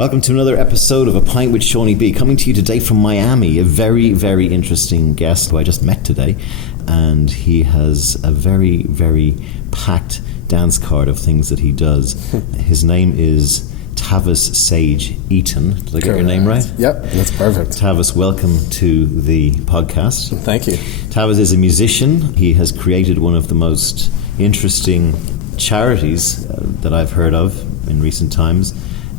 Welcome to another episode of A Pint with Seaniebee, coming to you today from Miami. A very, very interesting guest who I just met today, and he has a very, very packed dance card of things that he does. His name is Tavis Sage Eaton. Did I get your name right? Yep, that's perfect. Tavis, welcome to the podcast. Thank you. Tavis is a musician. He has created one of the most interesting charities that I've heard of in recent times.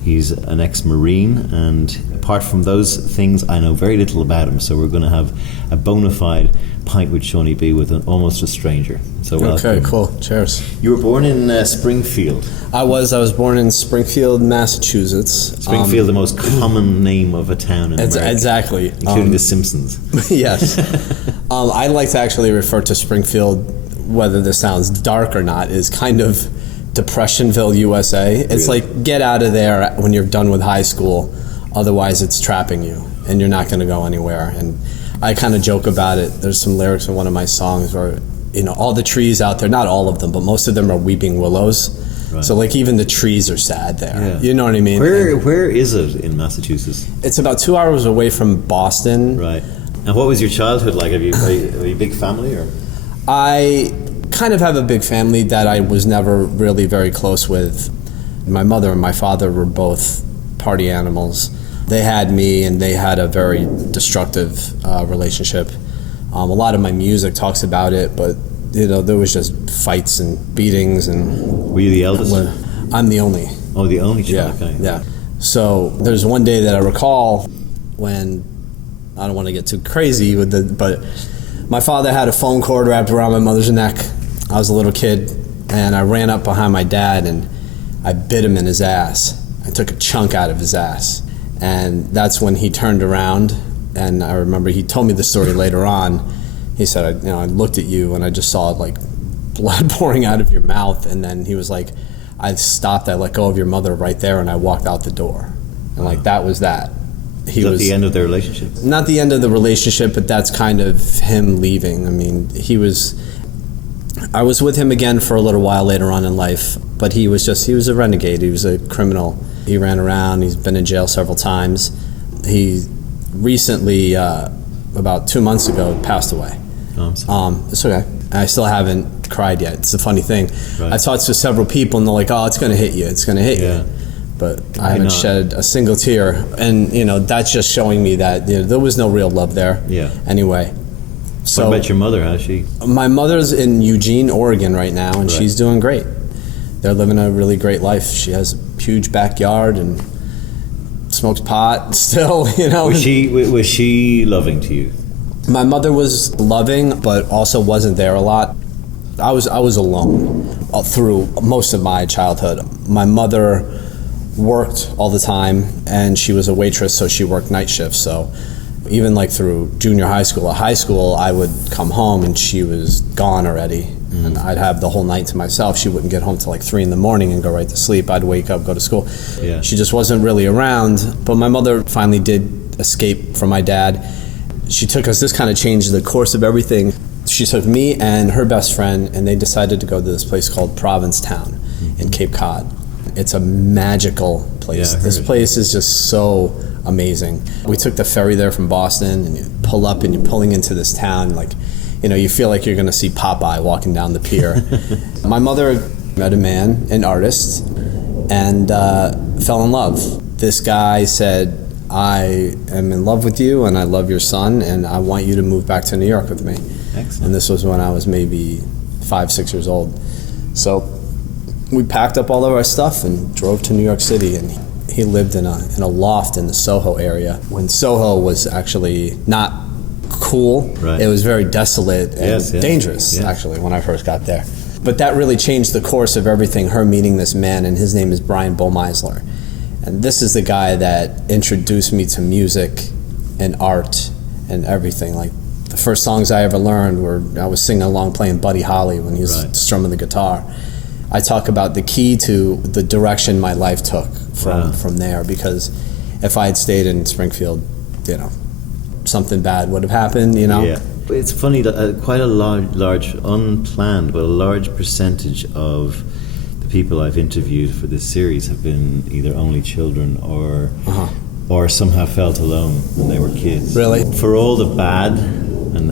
He's an ex-Marine, and apart from those things, I know very little about him. So we're going to have a bona fide pint with Seaniebee with almost a stranger. So welcome. Okay, cool. Cheers. You were born in Springfield. I was born in Springfield, Massachusetts. Springfield, the most common name of a town in America. Exactly. Including The Simpsons. Yes. I like to actually refer to Springfield, whether this sounds dark or not, is kind of Depressionville, USA. It's Really? like, get out of there when you're done with high school, otherwise it's trapping you and you're not going to go anywhere. And I kind of joke about it. There's some lyrics in one of my songs where, you know, all the trees out there, not all of them, but most of them are weeping willows. Right. So like even the trees are sad there. Yeah. You know what I mean? Where is it in Massachusetts? It's about 2 hours away from Boston. Right. And what was your childhood like? Are you a big family, or? I kind of have a big family that I was never really very close with. My mother and my father were both party animals. They had me, and they had a very destructive relationship. A lot of my music talks about it, but you know, there was just fights and beatings. And were you the eldest? I'm the only. Oh, the only child. Yeah, okay. yeah. So there's one day that I recall when, I don't want to get too crazy with it, but my father had a phone cord wrapped around my mother's neck. I was a little kid, and I ran up behind my dad, and I bit him in his ass. I took a chunk out of his ass. And that's when he turned around, and I remember he told me the story later on. He said, I looked at you, and I just saw like blood pouring out of your mouth. And then he was like, I stopped, I let go of your mother right there, and I walked out the door. And like, that was that. Was that the end of their relationship? Not the end of the relationship, but that's kind of him leaving. I mean, I was with him again for a little while later on in life, but he was a renegade. He was a criminal. He ran around. He's been in jail several times. He recently, about 2 months ago, passed away. Oh, I'm sorry. It's okay. I still haven't cried yet. It's a funny thing. Right. I talked to several people, and they're like, oh, it's going to hit you. It's going to hit you. But I haven't shed a single tear. And, you know, that's just showing me that there was no real love there. Yeah. Anyway. So, what about your mother? How's she? My mother's in Eugene, Oregon right now, and she's doing great. They're living a really great life. She has a huge backyard and smokes pot still, you know. Was she loving to you? My mother was loving, but also wasn't there a lot. I was alone through most of my childhood. My mother worked all the time, and she was a waitress, so she worked night shifts. So even like through junior high school or high school, I would come home and she was gone already. And I'd have the whole night to myself. She wouldn't get home till like 3 a.m. and go right to sleep. I'd wake up, go to school. Yeah. She just wasn't really around. But my mother finally did escape from my dad. She took us, this kind of changed the course of everything. She took me and her best friend, and they decided to go to this place called Provincetown in Cape Cod. It's a magical place. This place is just so amazing. We took the ferry there from Boston, and you pull up and you're pulling into this town, like, you know, you feel like you're going to see Popeye walking down the pier. My mother met a man, an artist, and fell in love. This guy said, I am in love with you, and I love your son, and I want you to move back to New York with me. Excellent. And this was when I was maybe 5-6 years old. So we packed up all of our stuff and drove to New York City, and he lived in a loft in the Soho area when Soho was actually not cool. Right. It was very desolate and dangerous, actually, when I first got there. But that really changed the course of everything, her meeting this man, and his name is Brian Bomeisler. And this is the guy that introduced me to music and art and everything. Like, the first songs I ever learned were, I was singing along playing Buddy Holly when he was strumming the guitar. I talk about the key to the direction my life took from there, because if I had stayed in Springfield, you know, something bad would have happened, you know? Yeah. It's funny that quite a large, unplanned, but a large percentage of the people I've interviewed for this series have been either only children or somehow felt alone when they were kids. Really? For all the bad and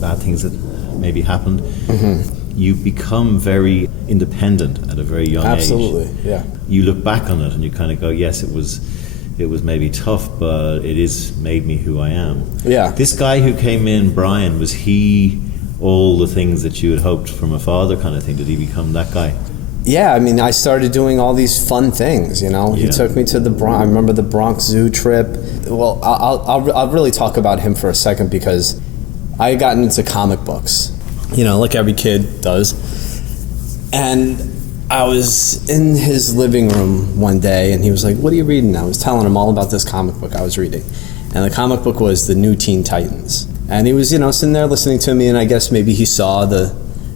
bad things that maybe happened, you become very independent at a very young age. Absolutely, yeah. You look back on it and you kind of go, yes, it was maybe tough, but it is made me who I am. Yeah. This guy who came in, Brian, was he all the things that you had hoped from a father kind of thing? Did he become that guy? Yeah, I mean, I started doing all these fun things, you know. He took me to the Bronx. I remember the Bronx Zoo trip. Well, I'll really talk about him for a second because I had gotten into comic books, you know, like every kid does. And I was in his living room one day, and he was like, "What are you reading?" I was telling him all about this comic book I was reading. And the comic book was The New Teen Titans. And he was, you know, sitting there listening to me, and I guess maybe he saw the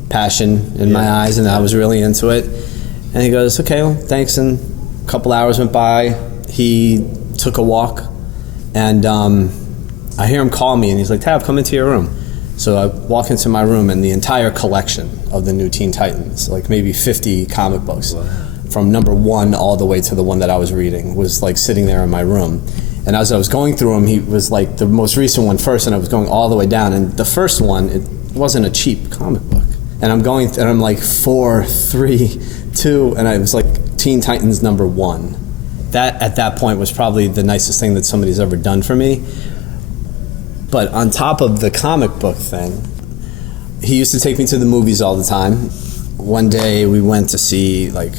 passion in my eyes, and I was really into it. And he goes, "Okay, well, thanks." And a couple hours went by. He took a walk, and I hear him call me, and he's like, "Tav, come into your room." So I walk into my room, and the entire collection of the New Teen Titans, like maybe 50 comic books, from number 1 all the way to the one that I was reading, was like sitting there in my room. And as I was going through them, he was like the most recent one first, and I was going all the way down. And the first one, it wasn't a cheap comic book. And I'm going, and I'm like 4, 3, 2, and I was like Teen Titans number 1. That at that point was probably the nicest thing that somebody's ever done for me. But on top of the comic book thing, he used to take me to the movies all the time. One day we went to see like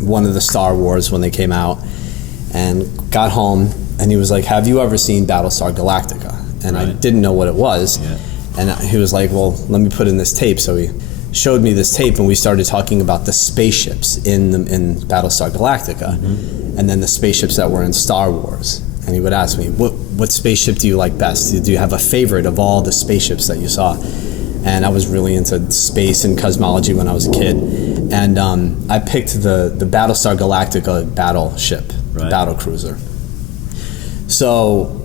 one of the Star Wars when they came out, and got home, and he was like, "Have you ever seen Battlestar Galactica?" And I didn't know what it was. And he was like, "Well, let me put in this tape." So he showed me this tape, and we started talking about the spaceships in Battlestar Galactica, and then the spaceships that were in Star Wars. And he would ask me, what spaceship do you like best? Do you have a favorite of all the spaceships that you saw? And I was really into space and cosmology when I was a kid. And I picked the Battlestar Galactica battleship, battle cruiser. So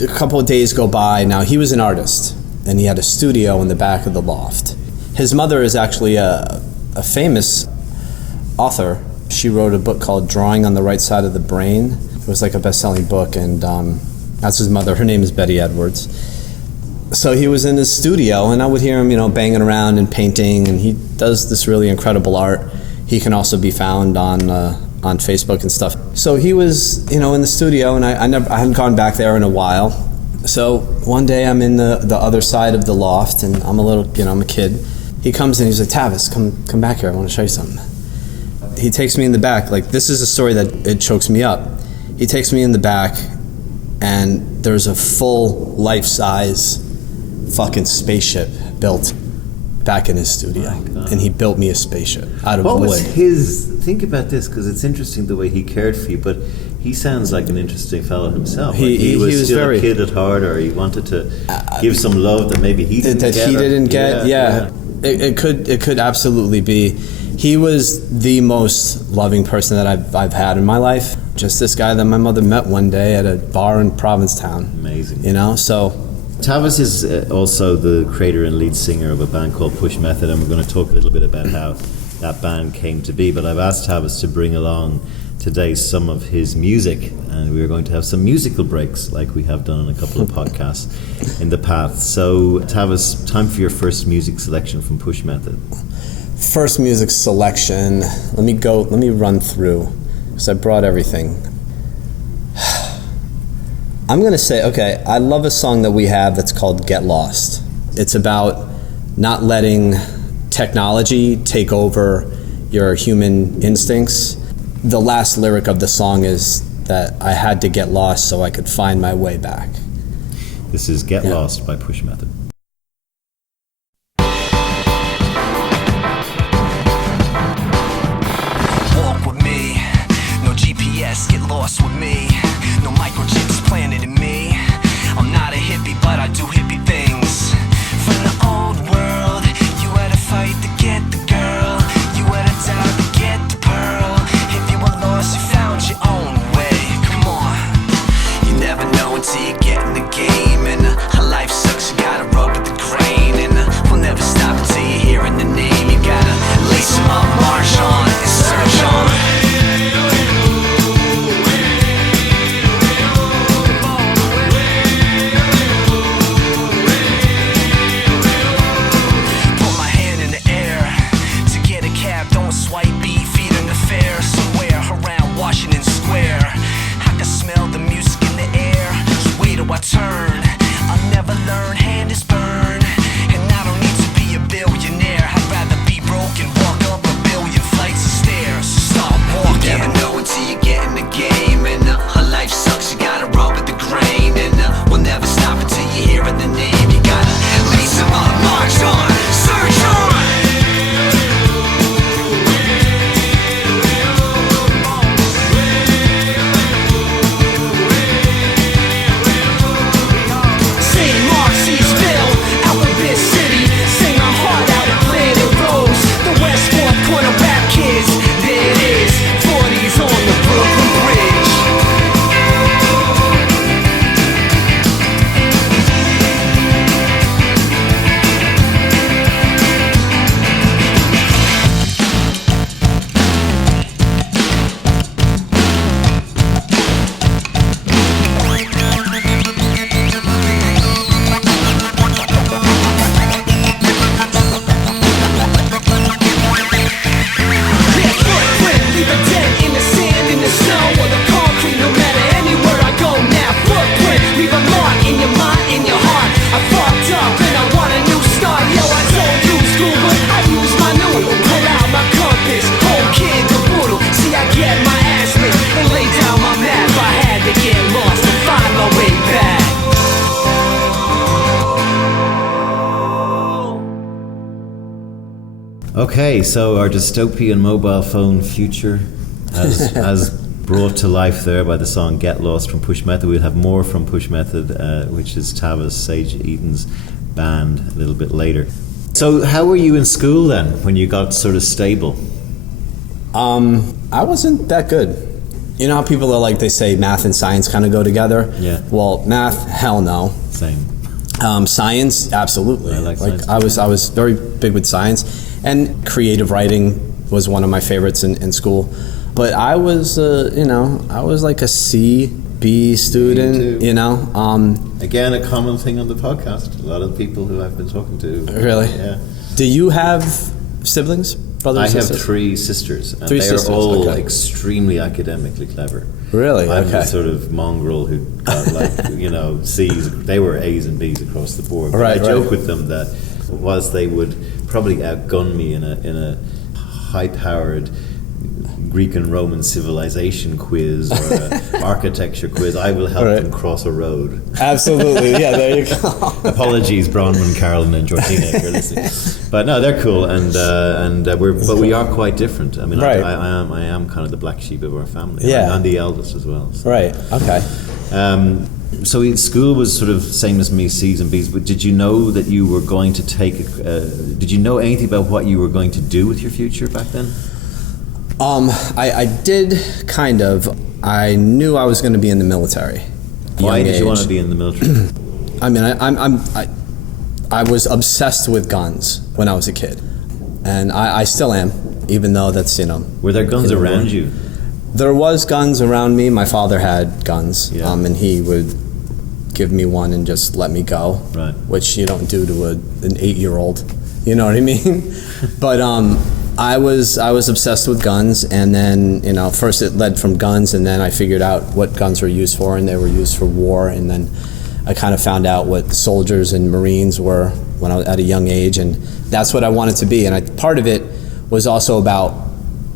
a couple of days go by. Now, he was an artist, and he had a studio in the back of the loft. His mother is actually a famous author. She wrote a book called Drawing on the Right Side of the Brain. It was like a best-selling book, and that's his mother. Her name is Betty Edwards. So he was in his studio, and I would hear him, you know, banging around and painting, and he does this really incredible art. He can also be found on Facebook and stuff. So he was, you know, in the studio, and I hadn't gone back there in a while. So one day I'm in the other side of the loft, and I'm a little, you know, I'm a kid. He comes in, he's like, "Tavis, come back here, I want to show you something." He takes me in the back. Like, this is a story that it chokes me up. He takes me in the back, and there's a full life-size fucking spaceship built back in his studio. And he built me a spaceship out of wood. What was his... Think about this, because it's interesting the way he cared for you, but he sounds like an interesting fellow himself. He was still very, a kid at heart, or he wanted to give some love that maybe he didn't get. Yeah. It could absolutely be. He was the most loving person that I've had in my life. Just this guy that my mother met one day at a bar in Provincetown. Amazing. You know, so... Tavis is also the creator and lead singer of a band called PushMethod, and we're going to talk a little bit about how that band came to be. But I've asked Tavis to bring along today some of his music, and we're going to have some musical breaks like we have done on a couple of podcasts in the past. So, Tavis, time for your first music selection from PushMethod. First music selection, let me run through, because I brought everything. I'm going to say, okay, I love a song that we have that's called Get Lost. It's about not letting technology take over your human instincts. The last lyric of the song is that I had to get lost so I could find my way back. This is Get Lost by PushMethod. Walk with me, no GPS, get lost with me. No microchips planted in me. I'm not a hippie, but I do hippie things. From the old world, you had to fight to get the girl. You had to die to get the pearl. If you were lost, you found your own way. Come on, you never know until you get in the game. And life sucks, you gotta rub with the grain. And we'll never stop until you're hearing the name. You gotta lace 'em up, march Okay, so our dystopian mobile phone future as brought to life there by the song Get Lost from PushMethod. We'll have more from PushMethod, which is Tavis Sage Eaton's band, a little bit later. So how were you in school then, when you got sort of stable? I wasn't that good. You know how people are like, they say math and science kind of go together? Yeah. Well, math, hell no. Same. Science, absolutely. I like science. I was very big with science, and creative writing was one of my favorites in school. But I was, I was like a C, B student, you know. Again, a common thing on the podcast. A lot of people who I've been talking to. Really? Yeah. Do you have siblings, brothers and I have sisters? 3 sisters, and Three they sisters, are all okay. extremely academically clever. Really? I'm Okay. the sort of mongrel who got like, C's. They were A's and B's across the board. But Right, I joke right. with them that whilst they would probably outgun me in a high-powered Greek and Roman civilization quiz or an architecture quiz, I will help Right. them cross a road. Absolutely. Yeah, there you go. Apologies, Bronwyn, Carolyn, and Georgina, if you're listening. But no, they're cool, we are quite different. I mean, Right. I am kind of the black sheep of our family. Yeah. I'm the eldest as well. So. Right. Okay. So in school was sort of same as me, C's and B's. But did you know that you were going to did you know anything about what you were going to do with your future back then? I did kind of. I knew I was going to be in the military. Why Young did you want age. to be in the military? I mean, I was obsessed with guns when I was a kid, and I still am, even though that's Were there guns around you? There was guns around me. My father had guns, Yeah. and he would give me one and just let me go, Right. which you don't do to an 8-year-old. You know what I mean? But I was obsessed with guns, and then first it led from guns, and then I figured out what guns were used for, and they were used for war, and then I kind of found out what soldiers and Marines were when I was at a young age, and that's what I wanted to be. And part of it was also about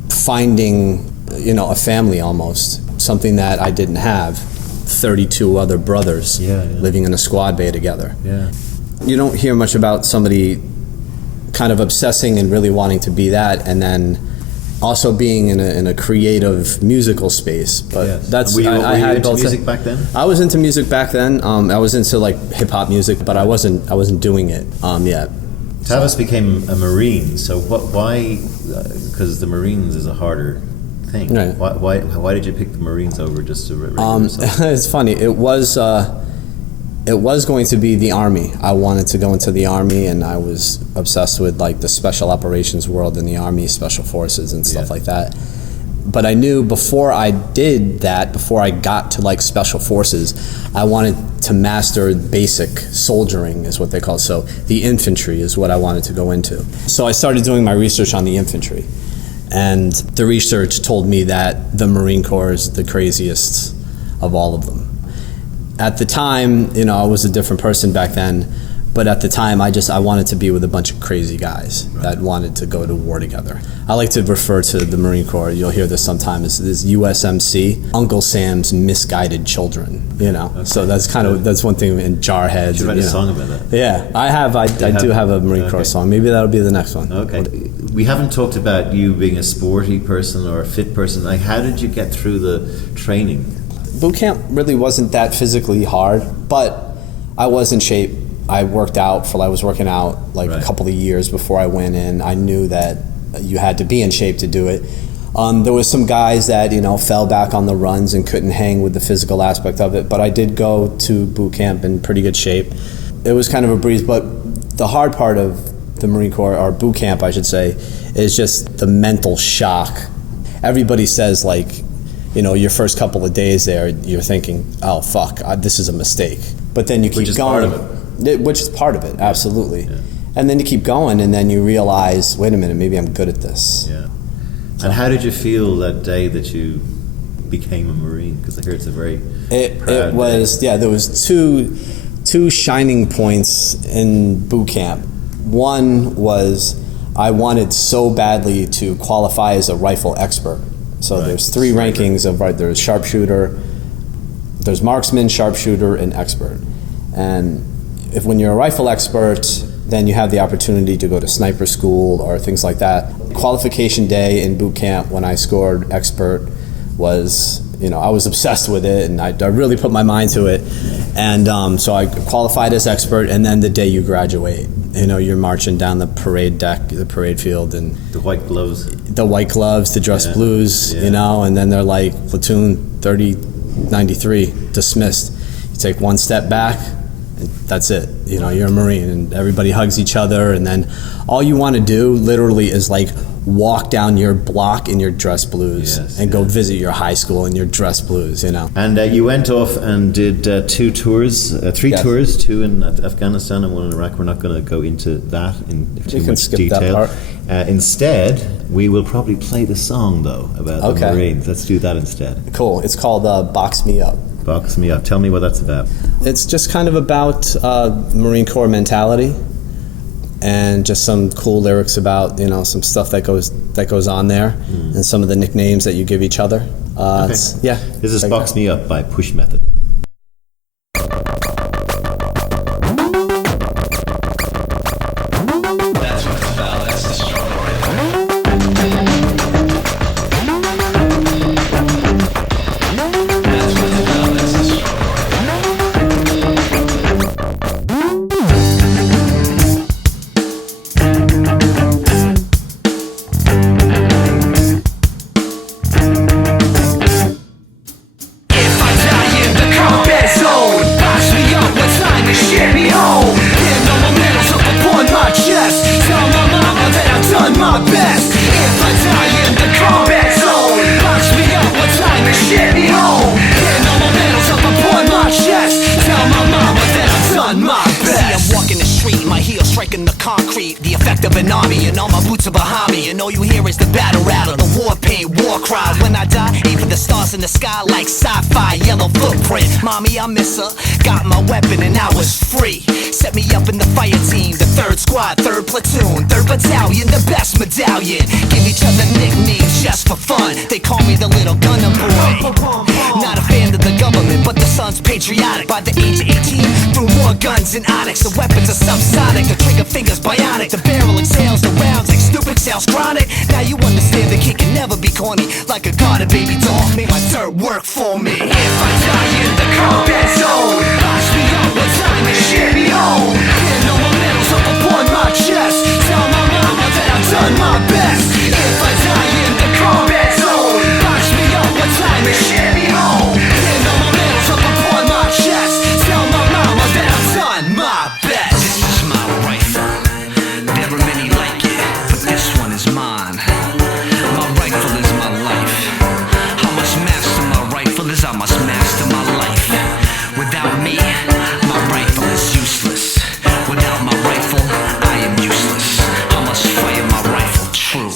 finding a family, almost something that I didn't have. 32 other brothers living in a squad bay together. Yeah. You don't hear much about somebody kind of obsessing and really wanting to be that, and then also being in a creative musical space. But Yes. that's Were you into both music back then? I was into music back then. I was into like hip hop music, but I wasn't doing it yet. Tavis became a Marine. So why? Because the Marines is a harder thing. Right. Why did you pick the Marines over just a regular yourself? It's funny. It was going to be the Army. I wanted to go into the Army, and I was obsessed with like the special operations world in the Army, special forces and stuff like that. But I knew before I did that, before I got to like special forces, I wanted to master basic soldiering, is what they call it. So the infantry is what I wanted to go into. So I started doing my research on the infantry. And the research told me that the Marine Corps is the craziest of all of them. At the time, I was a different person back then, but at the time I wanted to be with a bunch of crazy guys that wanted to go to war together. I like to refer to the Marine Corps, you'll hear this sometimes, as USMC, Uncle Sam's misguided children, Okay. So that's one thing in Jarheads. You write a song about that? Yeah, I do have a Marine Corps song. Maybe that'll be the next one. Okay. We haven't talked about you being a sporty person or a fit person. Like, how did you get through the training? Boot camp really wasn't that physically hard, but I was in shape. I was working out like a couple of years before I went in. I knew that you had to be in shape to do it. There was some guys that, fell back on the runs and couldn't hang with the physical aspect of it, but I did go to boot camp in pretty good shape. It was kind of a breeze, but the hard part of the Marine Corps, or boot camp I should say, is just the mental shock. Everybody says your first couple of days there, you're thinking, oh fuck, this is a mistake. But then you keep going. Which is part of it, absolutely. Yeah. And then you keep going, and then you realize, wait a minute, maybe I'm good at this. Yeah. And how did you feel that day that you became a Marine? Because I hear it's a very proud day. There was two shining points in boot camp. One was I wanted so badly to qualify as a rifle expert. So there's 3 rankings of there's sharpshooter, there's marksman, sharpshooter, and expert. And when you're a rifle expert, then you have the opportunity to go to sniper school or things like that. Qualification day in boot camp when I scored expert was, I was obsessed with it, and I really put my mind to it. And so I qualified as expert, and then the day you graduate, you're marching down the parade deck, the parade field, and The white gloves. the white gloves, the dress blues, and then they're like, platoon 3093, dismissed. You take one step back, and that's it. You're a Marine, and everybody hugs each other, and then all you want to do literally is like walk down your block in your dress blues and go visit your high school in your dress blues, And you went off and did three tours, two in Afghanistan and one in Iraq. We're not going to go into that in too can much skip detail. that Instead, we will probably play the song, though, about the Marines. Let's do that instead. Cool. It's called Box Me Up. Box Me Up. Tell me what that's about. It's just kind of about Marine Corps mentality, and just some cool lyrics about some stuff that goes on there, and some of the nicknames that you give each other. This is Box Me Up by PushMethod. That's what it's about. That's the struggle right there. That's what it's about. That's the struggle. Of an army, and all my boots are behind me, and all you hear is the battle rattle, the war paint, war cry. When I die, aim for the stars in the sky like sci-fi, yellow footprint. Mommy, I miss her. Got my weapon and I was free. Set me up in the fire team, the 3rd squad, 3rd platoon, 3rd battalion, the best medallion. Give each other nicknames just for fun. They call me the little gunner boy. Not a fan of the government, but the son's patriotic. By the age of 18, threw more guns and onyx. The weapons are subsonic, the trigger finger's bionic. The barrel exhales the rounds like stupid cells chronic. Now you understand the kid can never be corny. Like a guarded baby doll, made my dirt work for me. If I die in the combat zone, box me up one time and ship me home. Pin all my medals up upon my chest. Tell my mama that I've done my best. If I die in the combat zone, box me up one time and ship me home. Pin all my medals up upon my chest. Tell my mama that I've done my best. This is my rifle. There are many like it, but this one is mine. My rifle is my life. I must master my rifle as I must master my life. Without me, my rifle is useless. Without my rifle, I am useless. I must fire my rifle true.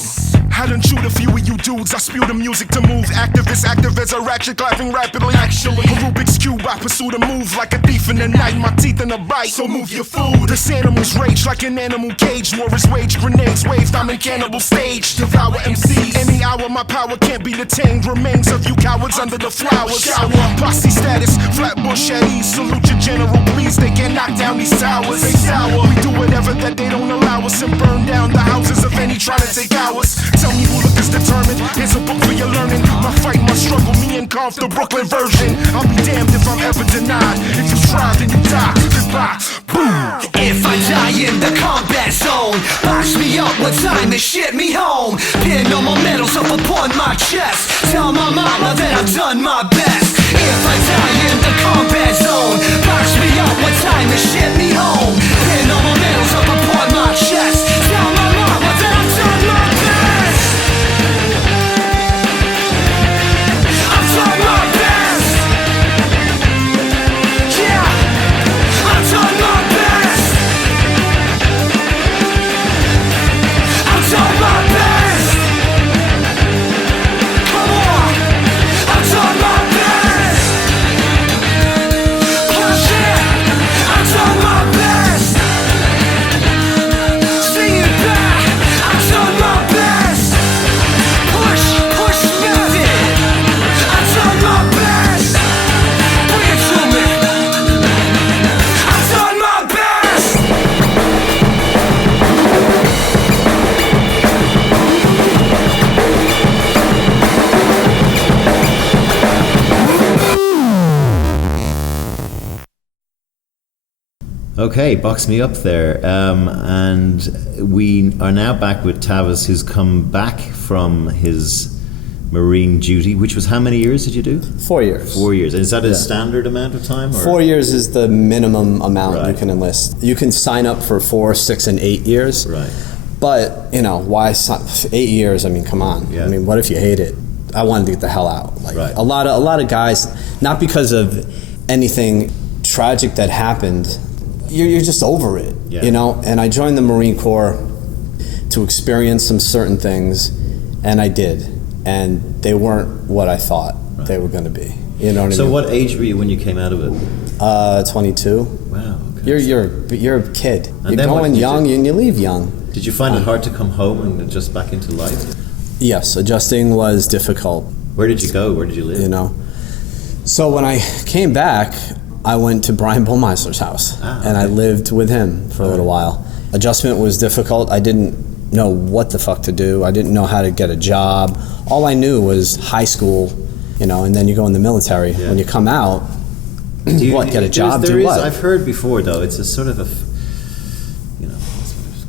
I done shoot a few of you dudes, I spew the music to move. Activists are ratchet, laughing rapidly. Actually, a Rubik's Cube, I pursue the move like a thief in the night. My teeth in a bite, so move your food. This animal's rage like an animal cage. War is waged, grenades waved, I'm in cannibal stage. Devour MCs, any hour my power can't be detained. Remains of you cowards under the flowers. Shower, posse status, Flatbush at ease. Salute your general, please, they can't knock down these towers. They sour, we do whatever that they don't allow us, and burn down the houses of any trying to take ours. Tell me who look is determined. Here's a book for your learning. My fight, my struggle, me and Conf, the Brooklyn version. I'll be damned if I'm ever denied. If you try, then you die. Goodbye. Boom. If I die in the combat zone, box me up one time and ship me home. Pin all my medals up upon my chest. Tell my mama that I've done my best. If I die in the combat zone, box me up one time and ship me home. Pin all my medals up upon my chest. Tell my mama that I've done my best. I've done my best. Yeah, I've done my best. I've done my best. Come on, I've done my best. Push it, I've done my Okay, box me up there. And we are now back with Tavis, who's come back from his Marine duty, which was how many years did you do? 4 years. 4 years. Is that a standard amount of time? Or? 4 years is the minimum amount Right. you can enlist. You can sign up for 4, 6, and 8 years. Right. But, why 8 years? I mean, come on. Yeah. I mean, what if you hate it? I wanted to get the hell out. Like Right. a lot of guys, not because of anything tragic that happened, you're just over it, Yeah. And I joined the Marine Corps to experience some certain things, and I did. And they weren't what I thought they were going to be. You know what I mean? So what age were you when you came out of it? 22. Wow. Okay. You're a kid. And you're then what going did you young do? and you leave young. Did you find it hard to come home and adjust back into life? Yes, adjusting was difficult. Where did you go? Where did you live? So when I came back, I went to Brian Bullmeister's house, and I lived with him for a little while. Adjustment was difficult. I didn't know what the fuck to do. I didn't know how to get a job. All I knew was high school, and then you go in the military. Yeah. When you come out, get a job, There do what? I've heard before, though, it's a sort of I've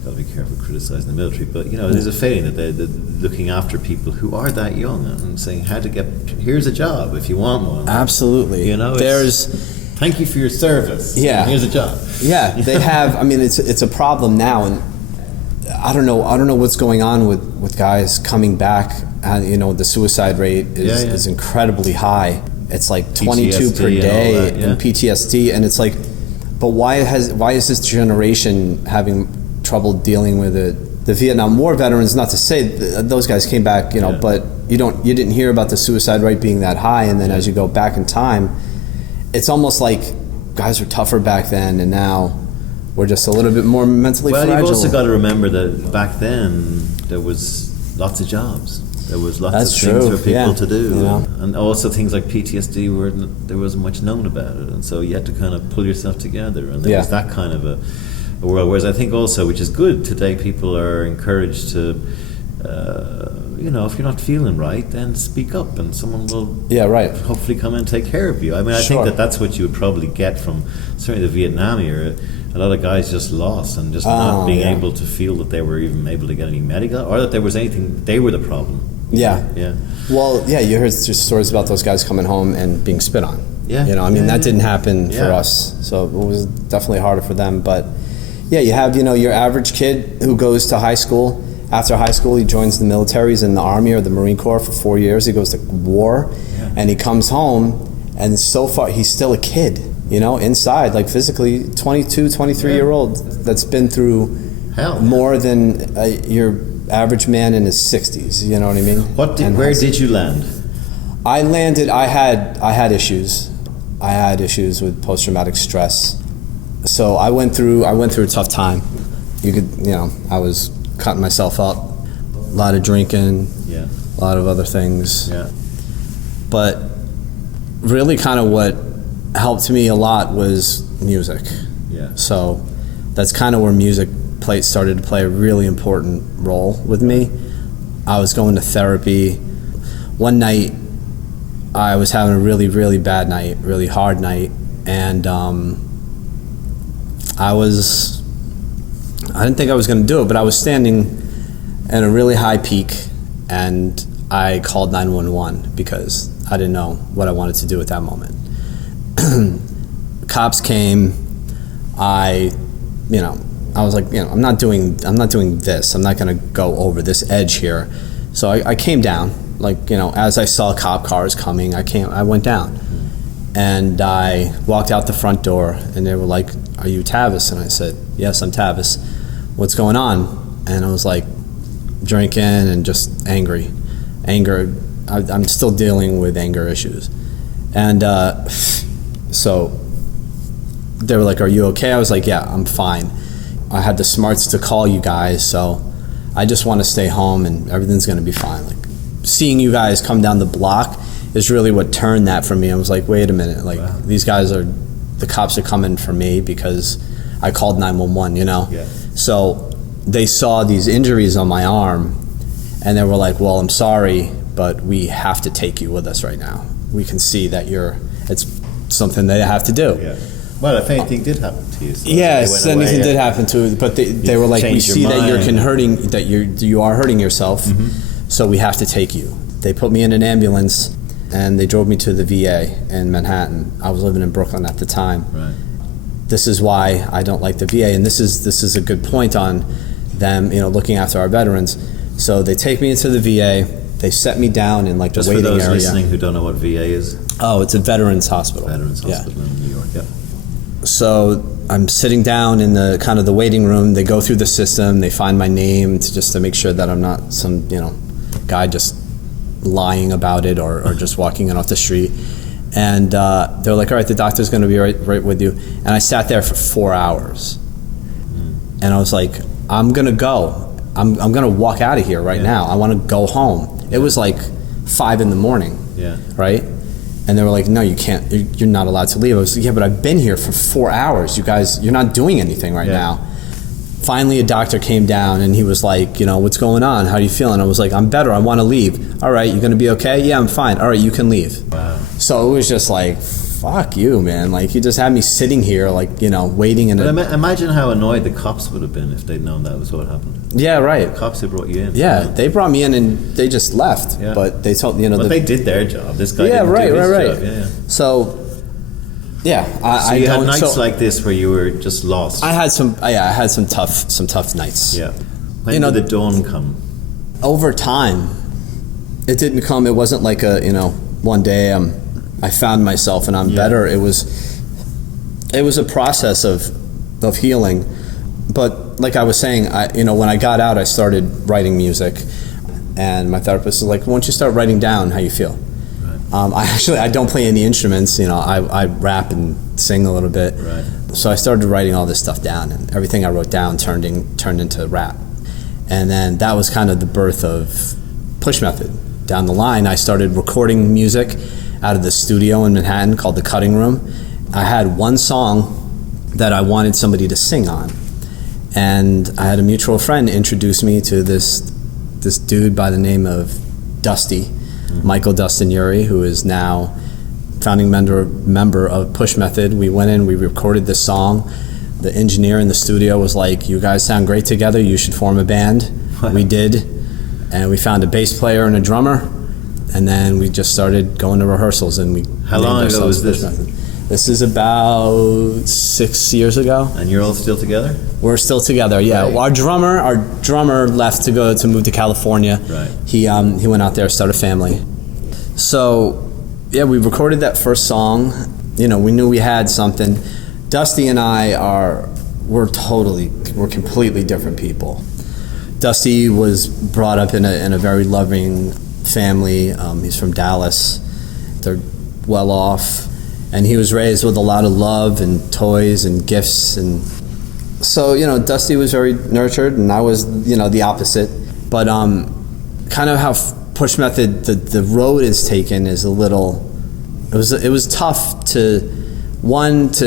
got to be careful criticizing the military, but, there's a feeling that they're looking after people who are that young and saying here's a job if you want one. Absolutely. Thank you for your service. Yeah. Here's a job. Yeah, they have. I mean, it's a problem now, and I don't know what's going on with guys coming back. The suicide rate is incredibly high. It's like 22 per day and PTSD, and it's like, but why is this generation having trouble dealing with it? The Vietnam War veterans, not to say those guys came back, but you didn't hear about the suicide rate being that high, and then as you go back in time, it's almost like guys were tougher back then, and now we're just a little bit more mentally fragile. Well, you've also got to remember that back then there was lots of jobs. There was lots of things for people to do. And also things like PTSD there wasn't much known about it. And so you had to kind of pull yourself together. And there was that kind of a world. Whereas I think also, which is good, today people are encouraged to, if you're not feeling right, then speak up and someone will hopefully come and take care of you. I mean, I think that's what you would probably get from certainly the Vietnam era. A lot of guys just lost and just not being able to feel that they were even able to get any medical or that there was anything, they were the problem. Yeah. Yeah. Well, you heard just stories about those guys coming home and being spit on. Yeah. That didn't happen for us. So it was definitely harder for them. But you have, your average kid who goes to high school. After high school, he joins the military. He's in the Army or the Marine Corps for 4 years. He goes to war and he comes home, and so far he's still a kid, inside, like physically 22, 23-year-old that's been through more than your average man in his 60s, you know what I mean? Where did you land? I landed, I had issues. I had issues with post-traumatic stress. So I went through a tough time. I was cutting myself up, a lot of drinking, a lot of other things. Yeah. But really kind of what helped me a lot was music. Yeah. So that's kind of where music started to play a really important role with me. I was going to therapy. One night, I was having a really, really bad night, really hard night, and I didn't think I was going to do it, but I was standing at a really high peak, and I called 911 because I didn't know what I wanted to do at that moment. Cops came. I was like, I'm not doing this. I'm not going to go over this edge here. So I came down, as I saw cop cars coming, I went down. And I walked out the front door, and they were like, "Are you Tavis?" And I said, "Yes, I'm Tavis. What's going on?" And I was like, drinking and just angry. Anger, I'm still dealing with anger issues. And so they were like, "Are you okay?" I was like, "Yeah, I'm fine. I had the smarts to call you guys, so I just want to stay home and everything's going to be fine." Like, seeing you guys come down the block is really what turned that for me. I was like, wait a minute, these guys the cops are coming for me because I called 911, Yeah. So they saw these injuries on my arm, and they were like, "Well, I'm sorry, but we have to take you with us right now. We can see that it's something they have to do." Yeah. Well, if anything did happen to you. So Yes, they went anything away did happen to it, but they were like, we changed your see that mind. you are hurting yourself, so we have to take you. They put me in an ambulance, and they drove me to the VA in Manhattan. I was living in Brooklyn at the time. Right. This is why I don't like the VA, and this is a good point on them, looking after our veterans. So they take me into the VA. They set me down in like Just the waiting for those area. listening who don't know what VA is. Oh, it's a veterans hospital. Veterans Hospital in New York. Yeah. So I'm sitting down in the kind of the waiting room. They go through the system. They find my name to make sure that I'm not some guy just lying about it or just walking in off the street. And they're like, all right, the doctor's going to be right with you. And I sat there for 4 hours. And I was like, I'm going to go. I'm going to walk out of here right now. I want to go home. It was like 5 a.m. Yeah. Right? And they were like, no, you can't. You're not allowed to leave. I was like, yeah, but I've been here for 4 hours. You guys, you're not doing anything right now. Finally, a doctor came down and he was like, what's going on? How are you feeling? I was like, I'm better. I want to leave. All right, you're going to be okay? Yeah, I'm fine. All right, you can leave. Wow. So it was just like, fuck you, man. Like, you just had me sitting here, like, waiting. But imagine how annoyed the cops would have been if they'd known that was what happened. Yeah, right. The cops who brought you in. Yeah, they brought me in and they just left. Yeah. But they told, But they did their job. This guy yeah, didn't right, do his right, job. right. Yeah. So, yeah, So you had nights like this where you were just lost. I had some tough nights. Yeah. When did the dawn come? Over time, it didn't come. It wasn't like one day I found myself and I'm better. It was a process of healing. But like I was saying, when I got out, I started writing music, and my therapist was like, "Why don't you start writing down how you feel?" Right. I don't play any instruments. I rap and sing a little bit. Right. So I started writing all this stuff down, and everything I wrote down turned into rap. And then that was kind of the birth of PushMethod. Down the line, I started recording music out of the studio in Manhattan called The Cutting Room. I had one song that I wanted somebody to sing on. And I had a mutual friend introduce me to this dude by the name of Dusty, Michael Dustin Urie, who is now founding member of PushMethod. We went in, we recorded this song. The engineer in the studio was like, "You guys sound great together, you should form a band." We did, and we found a bass player and a drummer, and then we just started going to rehearsals, and we How long ago was this? PushMethod. This is about 6 years ago. And you're all still together? We're still together, yeah. Right. Our drummer left to move to California. Right. He went out there, started a family. So, yeah, we recorded that first song. We knew we had something. Dusty and we're completely different people. Dusty was brought up in a very loving family. He's from Dallas. They're well off. And he was raised with a lot of love and toys and gifts. And so, Dusty was very nurtured, and I was, the opposite. But kind of how PushMethod, the road is taken is a little, it was tough to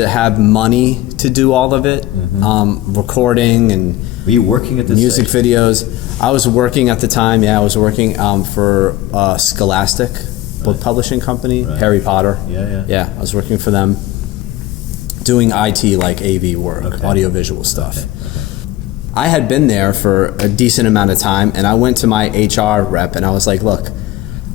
have money to do all of it, recording and Were you working at this music stage? videos. I was working at the time, I was working for Scholastic, book publishing company, Right. Harry Potter. Yeah. I was working for them, doing IT like AV work, Okay. audiovisual stuff. Okay. I had been there for a decent amount of time, and I went to my HR rep and I was like, "Look,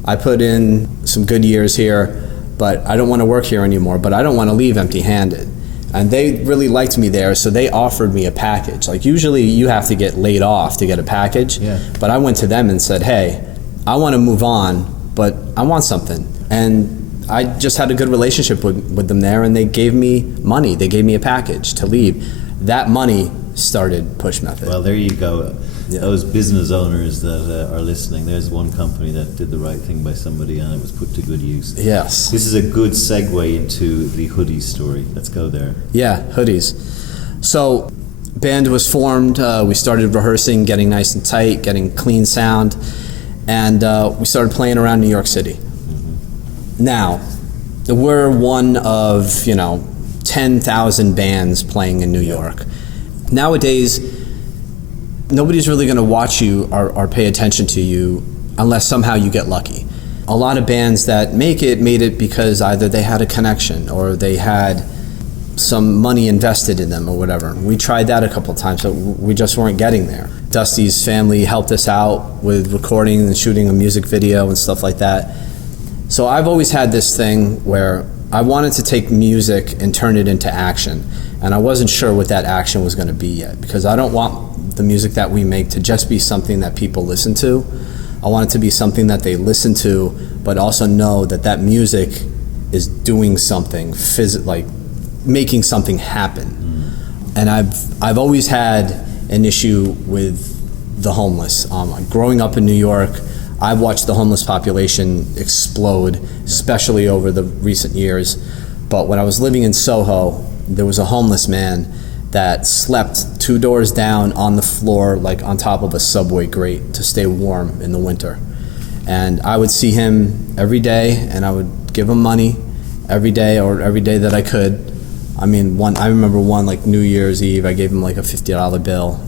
I put in some good years here, but I don't want to work here anymore, but I don't want to leave empty-handed." And they really liked me there, so they offered me a package. Like, usually you have to get laid off to get a package, Yeah. but I went to them and said, "Hey, I want to move on, but I want something." And I just had a good relationship with them there, and they gave me money. They gave me a package to leave. That money started PushMethod. Well, there you go. Yeah. Those business owners that are listening, there's one company that did the right thing by somebody and it was put to good use. Yes. This is a good segue into the Hoodies story. Let's go there. Yeah, Hoodies. So, band was formed. We started rehearsing, getting nice and tight, getting clean sound, and we started playing around New York City. Now, we're one of 10,000 bands playing in New York. Nowadays, nobody's really going to watch you or pay attention to you unless somehow you get lucky. A lot of bands that made it because either they had a connection or they had some money invested in them or whatever. We tried that a couple of times, but we just weren't getting there. Dusty's family helped us out with recording and shooting a music video and stuff like that. So I've always had this thing where I wanted to take music and turn it into action, and I wasn't sure what that action was going to be yet, because I don't want the music that we make to just be something that people listen to. I want it to be something that they listen to, but also know that that music is doing something, like making something happen. And I've always had an issue with the homeless. Growing up in New York, I've watched the homeless population explode, especially over the recent years. But when I was living in Soho, there was a homeless man that slept 2 doors down on the floor, like on top of a subway grate, to stay warm in the winter. And I would see him every day, and I would give him money every day, or every day that I could. I mean, I remember one, like New Year's Eve, I gave him like a $50 bill.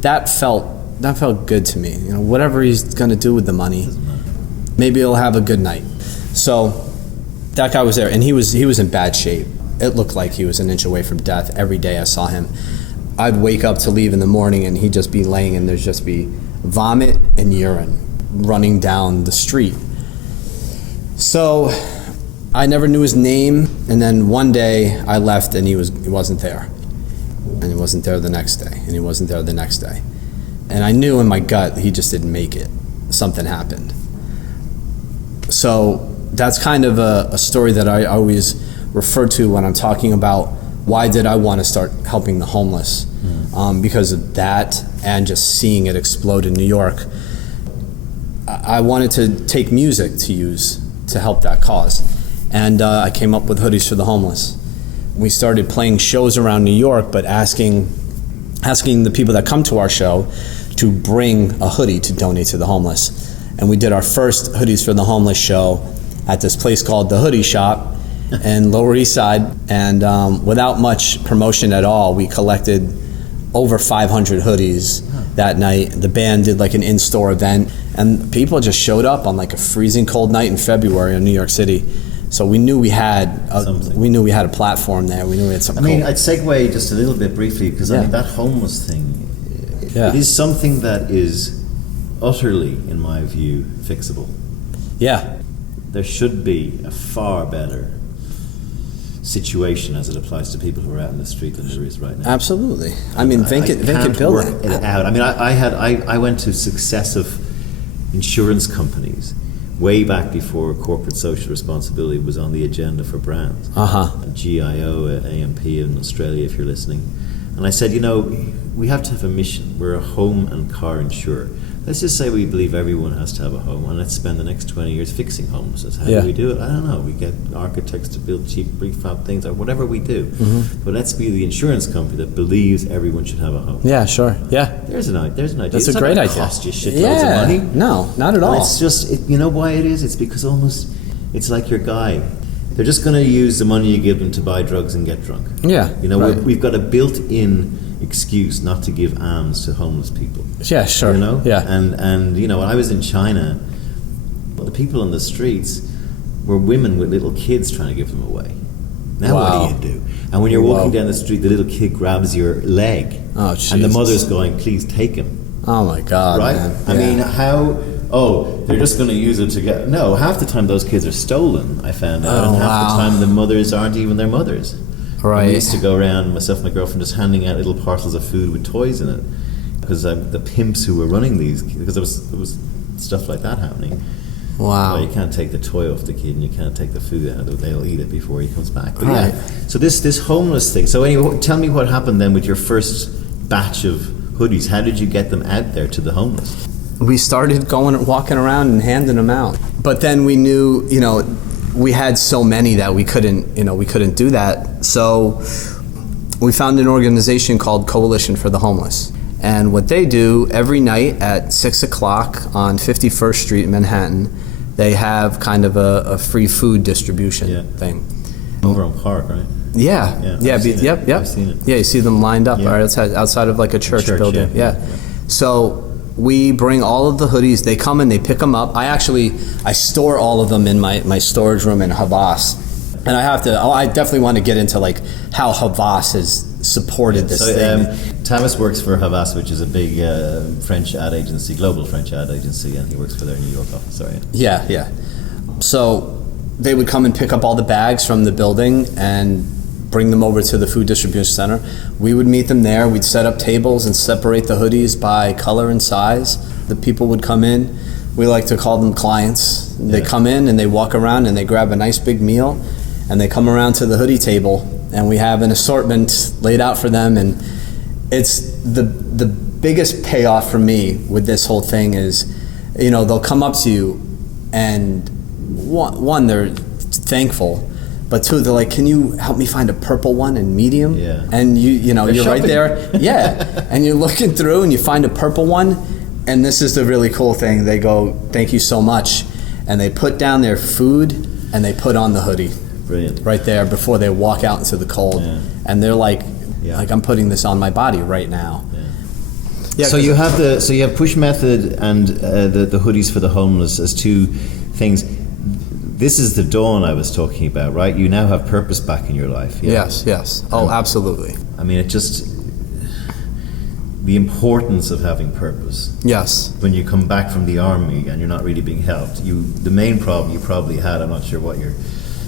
That felt good to me. You know, whatever he's gonna do with the money, maybe he'll have a good night. So that guy was there, and he was in bad shape. It looked like he was an inch away from death every day I saw him. I'd wake up to leave in the morning, and he'd just be laying, and there'd just be vomit and urine running down the street. So I never knew his name, and then one day I left, and he wasn't there. And he wasn't there the next day, and he wasn't there the next day. And I knew in my gut he just didn't make it. Something happened. So that's kind of a story that I always refer to when I'm talking about why did I want to start helping the homeless. Because of that, and just seeing it explode in New York. I wanted to take music to use to help that cause. And I came up with Hoodies for the Homeless. We started playing shows around New York, but asking the people that come to our show to bring a hoodie to donate to the homeless. And we did our first Hoodies for the Homeless show at this place called The Hoodie Shop in Lower East Side. And without much promotion at all, we collected over 500 hoodies that night. The band did like an in-store event, and people just showed up on like a freezing cold night in February in New York City. So we knew we had a platform there. We knew we had something. I mean, cool. I'd segue just a little bit briefly, because I mean that homeless thing, it is something that is utterly, in my view, fixable. Yeah. There should be a far better situation as it applies to people who are out in the street than there is right now. Absolutely. I mean, Vink could build it out. I mean, I went to successive insurance companies way back before corporate social responsibility was on the agenda for brands. GIO, AMP in Australia, if you're listening. And I said, you know, we have to have a mission. We're a home and car insurer. Let's just say we believe everyone has to have a home, and let's spend the next 20 years fixing homelessness. How do we do it? I don't know. We get architects to build cheap prefab things, or whatever we do. But let's be the insurance company that believes everyone should have a home. Yeah, sure. Yeah. There's an idea. That's a great idea. Cost you shitloads of money. No, not at all. And it's just, you know why it is? It's because it's like your guy. They're just going to use the money you give them to buy drugs and get drunk. Yeah. You know, we've got a built-in excuse not to give alms to homeless people. Yeah, sure. You know? Yeah. And you know, when I was in China, the people on the streets were women with little kids trying to give them away. Now what do you do? And when you're walking down the street, the little kid grabs your leg. Oh, Jesus. And the mother's going, please take him. Oh my God, right? man. I mean, they're just going to use it to get... No, half the time those kids are stolen, I found out. And half the time the mothers aren't even their mothers. Right. And we used to go around, myself and my girlfriend, just handing out little parcels of food with toys in it. Because the pimps who were running these... Because there was stuff like that happening. Wow. Well, you can't take the toy off the kid, and you can't take the food out of it. They'll eat it before he comes back. But yeah, so this homeless thing. So anyway, tell me what happened then with your first batch of hoodies. How did you get them out there to the homeless? We started walking around and handing them out. But then we knew, you know, we had so many that we couldn't do that. So we found an organization called Coalition for the Homeless. And what they do every night at 6 o'clock on 51st Street in Manhattan, they have kind of a free food distribution thing. Over on Park, right? Yeah. I've seen it. Yeah, you see them lined up right outside of like a church building. Yeah. So we bring all of the hoodies. They come and they pick them up. I store all of them in my storage room in Havas. And I definitely want to get into like how Havas has supported this thing. Tavis works for Havas, which is a big French ad agency, global French ad agency, and he works for their New York office. Sorry. Yeah. So they would come and pick up all the bags from the building and bring them over to the food distribution center. We would meet them there. We'd set up tables and separate the hoodies by color and size. The people would come in. We like to call them clients. They come in and they walk around and they grab a nice big meal and they come around to the hoodie table and we have an assortment laid out for them. And it's the biggest payoff for me with this whole thing is, they'll come up to you and one, they're thankful, but two, they're like, can you help me find a purple one in medium? Yeah. And you're shopping. right there. Yeah. And you're looking through and you find a purple one. And this is the really cool thing. They go, thank you so much. And they put down their food and they put on the hoodie. Brilliant. Right there before they walk out into the cold. Yeah. And they're like I'm putting this on my body right now. Yeah, so you have PushMethod and the Hoodies for the Homeless as two things. This is the dawn I was talking about, right? You now have purpose back in your life. Yeah? Yes. Oh, absolutely. I mean, it just, the importance of having purpose. Yes. When you come back from the army and you're not really being helped, the main problem you probably had, I'm not sure what your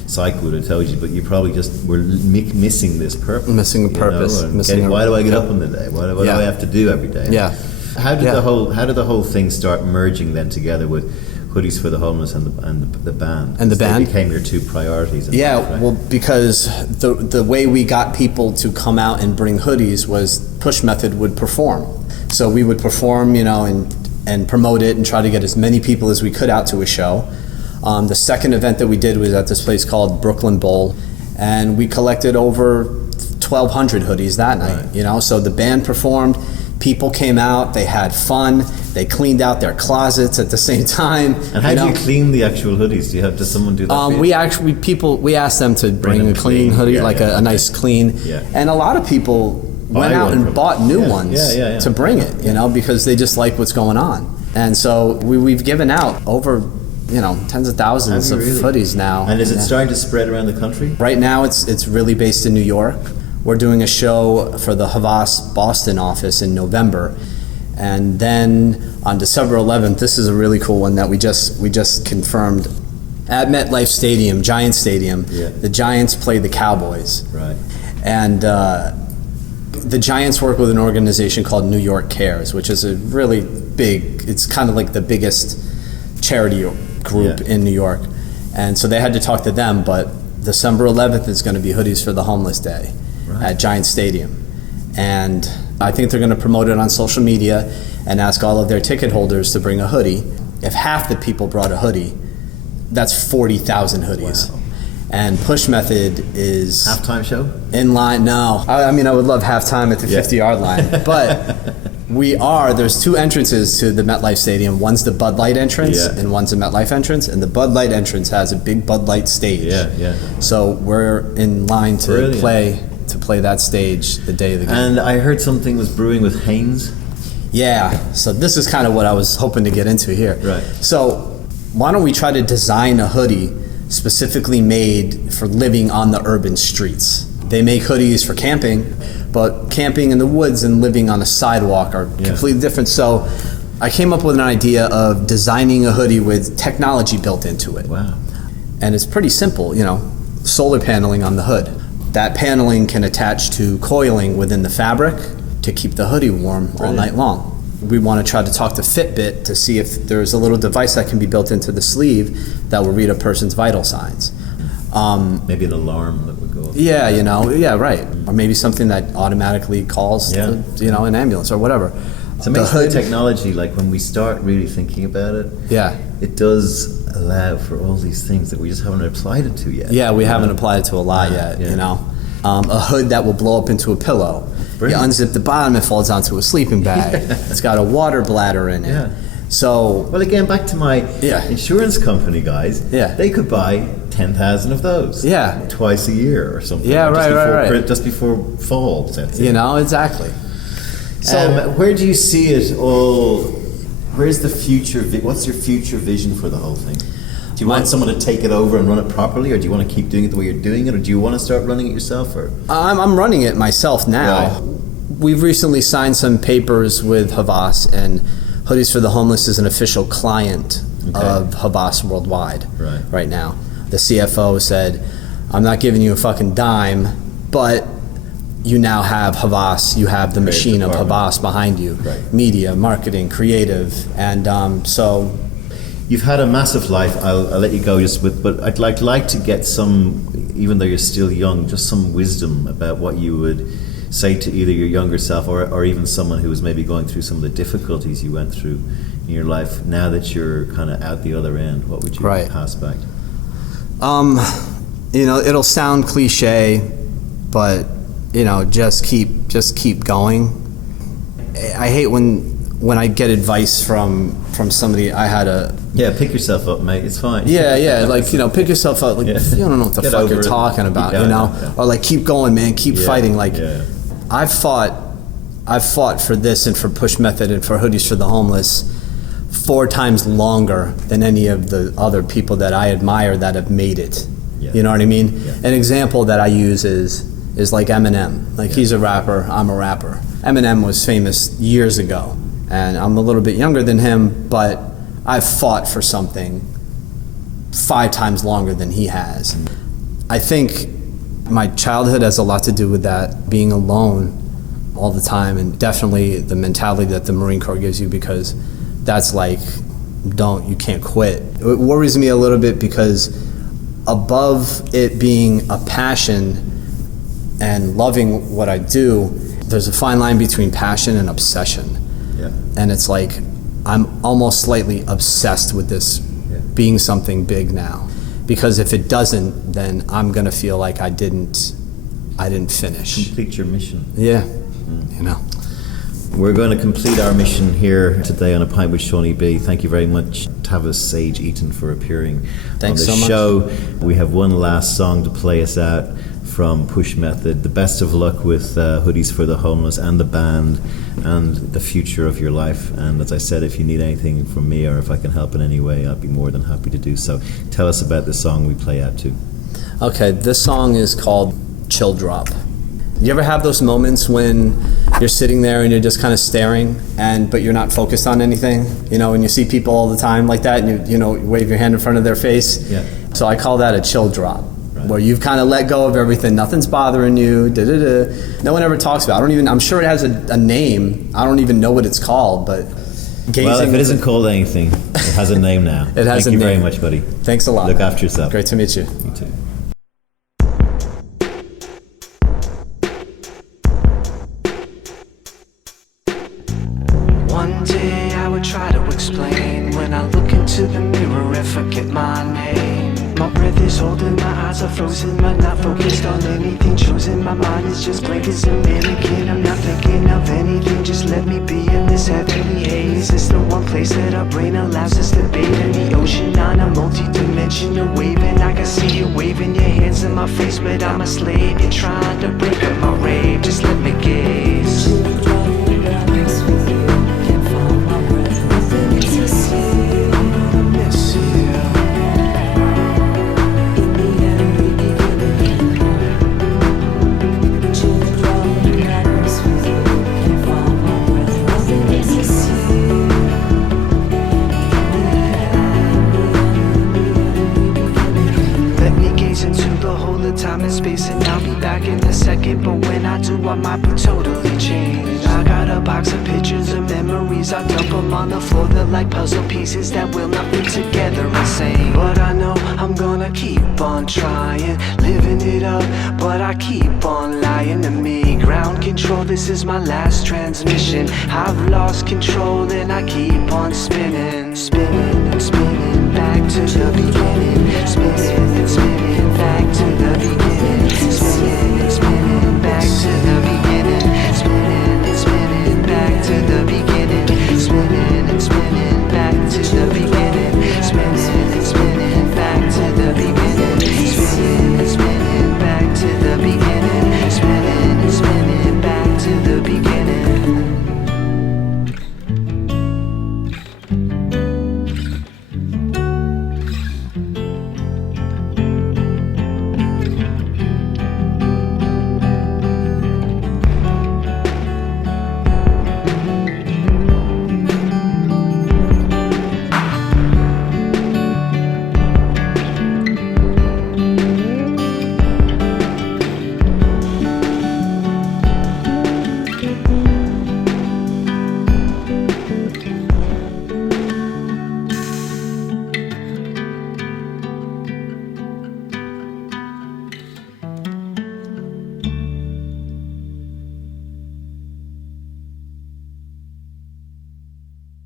psych would have told you, but you probably just were missing this purpose. Missing a purpose. Why do I get up in the day? What do I have to do every day? Yeah. How did the whole thing start merging then together with Hoodies for the Homeless and the band? And the band? They became your two priorities. Well, because the way we got people to come out and bring hoodies was PushMethod would perform. So we would perform, and promote it and try to get as many people as we could out to a show. The second event that we did was at this place called Brooklyn Bowl, and we collected over 1,200 hoodies that night. Right. So the band performed, people came out, they had fun, they cleaned out their closets at the same time. And how do you clean the actual hoodies? Does someone do that? We asked them to bring a clean hoodie, a nice clean. Yeah. And a lot of people went out and bought new ones to bring it, because they just like what's going on. And so we've given out over tens of thousands of hoodies now. And is it starting to spread around the country? Right now it's really based in New York. We're doing a show for the Havas Boston office in November. And then on December 11th, this is a really cool one that we just confirmed. At MetLife Stadium, Giants Stadium, the Giants play the Cowboys. Right. And the Giants work with an organization called New York Cares, which is a really big, it's kind of like the biggest charity group in New York. And so they had to talk to them, but December 11th is going to be Hoodies for the Homeless Day at Giant Stadium. And I think they're going to promote it on social media and ask all of their ticket holders to bring a hoodie. If half the people brought a hoodie, that's 40,000 hoodies. Wow. And PushMethod is... Halftime show? In line, no. I mean, I would love halftime at the 50-yard line. But there's two entrances to the MetLife Stadium. One's the Bud Light entrance and one's the MetLife entrance. And the Bud Light entrance has a big Bud Light stage. Yeah. So we're in line to play that stage the day of the game. And I heard something was brewing with Hanes. Yeah, so this is kind of what I was hoping to get into here. Right. So why don't we try to design a hoodie specifically made for living on the urban streets? They make hoodies for camping, but camping in the woods and living on a sidewalk are completely different. So I came up with an idea of designing a hoodie with technology built into it. Wow. And it's pretty simple, solar paneling on the hood. That paneling can attach to coiling within the fabric to keep the hoodie warm all night long. We want to try to talk to Fitbit to see if there's a little device that can be built into the sleeve that will read a person's vital signs. Maybe an alarm that would go off. Right. Or maybe something that automatically calls, an ambulance or whatever. It's amazing the technology, like when we start really thinking about it, it does allow for all these things that we just haven't applied it to yet. Yeah, we haven't applied it to a lot yet, A hood that will blow up into a pillow. Brilliant. You unzip the bottom, it falls onto a sleeping bag. It's got a water bladder in it. Yeah. So... Well, again, back to my insurance company guys. Yeah. They could buy 10,000 of those. Yeah. Twice a year or something. Yeah, right. Just before fall. Exactly. So where do you see it all? Where's the future? What's your future vision for the whole thing? Do you want someone to take it over and run it properly, or do you want to keep doing it the way you're doing it, or do you want to start running it yourself? Or I'm running it myself now. Right. We've recently signed some papers with Havas, and Hoodies for the Homeless is an official client of Havas worldwide right now. The CFO said, I'm not giving you a fucking dime, but you now have Havas, you have the machine of Havas behind you. Right. Media, marketing, creative, and so... You've had a massive life. I'll let you go but I'd like to get some, even though you're still young, just some wisdom about what you would say to either your younger self or even someone who was maybe going through some of the difficulties you went through in your life. Now that you're kind of out the other end, what would you pass back? It'll sound cliche, but just keep going. I hate when I get advice from somebody. I had a pick yourself up, mate. It's fine. Pick yourself up. Like you don't know what the fuck you're talking about, or like keep going, man. Keep fighting. Like I've fought for this and for PushMethod and for Hoodies for the Homeless 4 times longer than any of the other people that I admire that have made it. Yeah. You know what I mean? Yeah. An example that I use is like Eminem. Like he's a rapper, I'm a rapper. Eminem was famous years ago, and I'm a little bit younger than him, but I've fought for something 5 times longer than he has. I think my childhood has a lot to do with that, being alone all the time, and definitely the mentality that the Marine Corps gives you, because that's like, you can't quit. It worries me a little bit because above it being a passion and loving what I do, there's a fine line between passion and obsession. Yeah. And it's like, I'm almost slightly obsessed with this being something big now. Because if it doesn't, then I'm gonna feel like I didn't finish. Complete your mission. Yeah, We're going to complete our mission here today on A Pint with Seaniebee. Thank you very much, Tavis Sage Eaton, for appearing on the show. We have one last song to play us out from PushMethod. The best of luck with Hoodies for the Homeless and the band and the future of your life. And as I said, if you need anything from me or if I can help in any way, I'd be more than happy to do so. Tell us about the song we play out to. Okay, this song is called Chill Drop. You ever have those moments when you're sitting there and you're just kind of staring, but you're not focused on anything, and you see people all the time like that, and you wave your hand in front of their face? Yeah. So I call that a chill drop, where you've kind of let go of everything, nothing's bothering you, No one ever talks about it. I'm sure it has a name. I don't even know what it's called, but well, if it isn't called anything, it has a name now. It has a Thank name. you very much, buddy. Thanks a lot. Look after yourself. Great to meet you. You too. One day I would try to explain when I look into the mirror and forget my name. My breath is holding, my eyes are frozen, I'm not focused on anything chosen. My mind is just blank as a mannequin. I'm not thinking of anything, just let me be in this heavenly haze. It's the one place that our brain allows us to bathe in the ocean on a multi-dimensional wave. And I can see you waving your hands in my face, but I'm a slave. You're trying to break up my rave, just let me gaze. Time and space, and I'll be back in a second. But when I do, I might be totally changed. I got a box of pictures and memories. I dump them on the floor. They're like puzzle pieces that will not fit together insane. But I know I'm gonna keep on trying, living it up. But I keep on lying to me. Ground control, this is my last transmission. I've lost control and I keep on spinning, spinning and spinning back to the beginning, spinning and spinning back to the beginning.